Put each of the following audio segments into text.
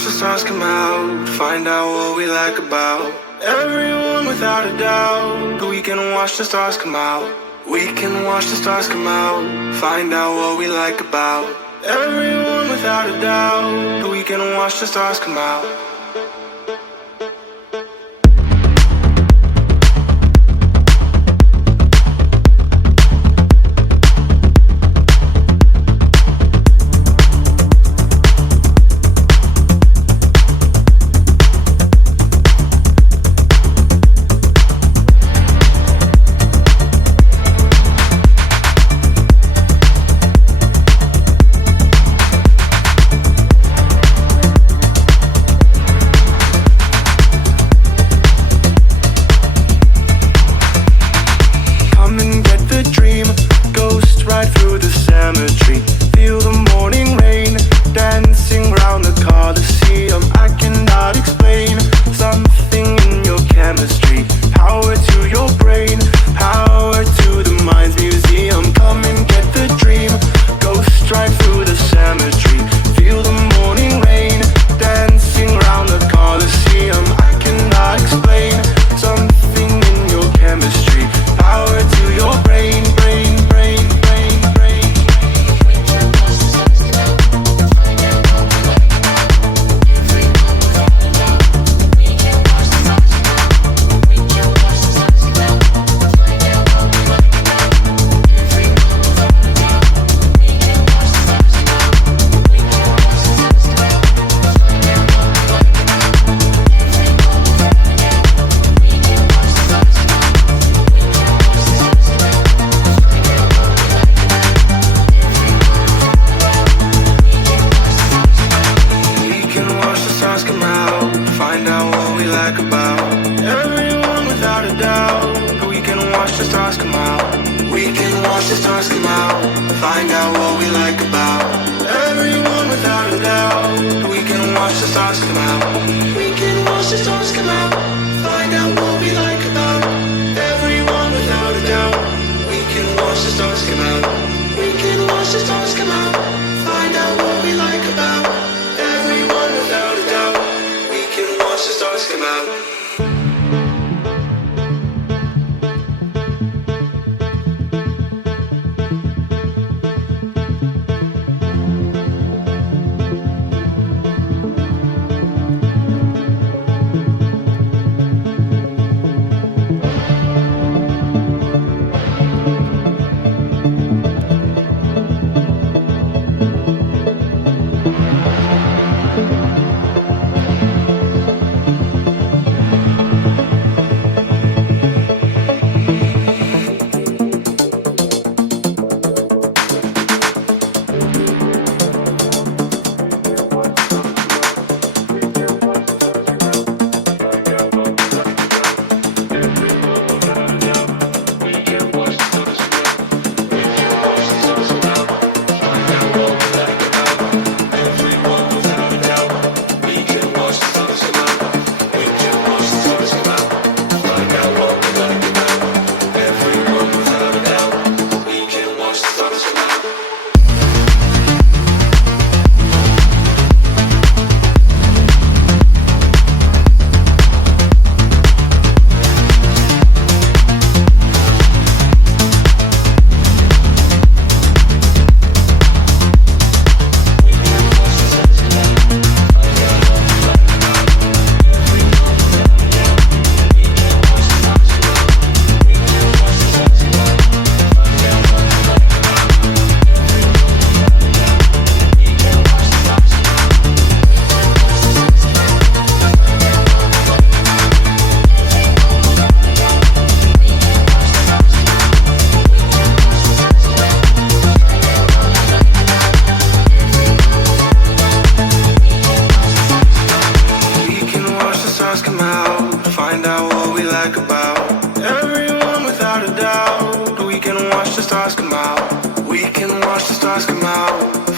watch the stars come out, find out what we like about everyone without a doubt. We can watch the stars come out. We can watch the stars come out, find out what we like about everyone without a doubt. We can watch the stars come out.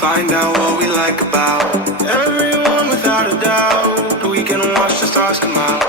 Find out what we like about everyone without a doubt. We can watch the stars come out.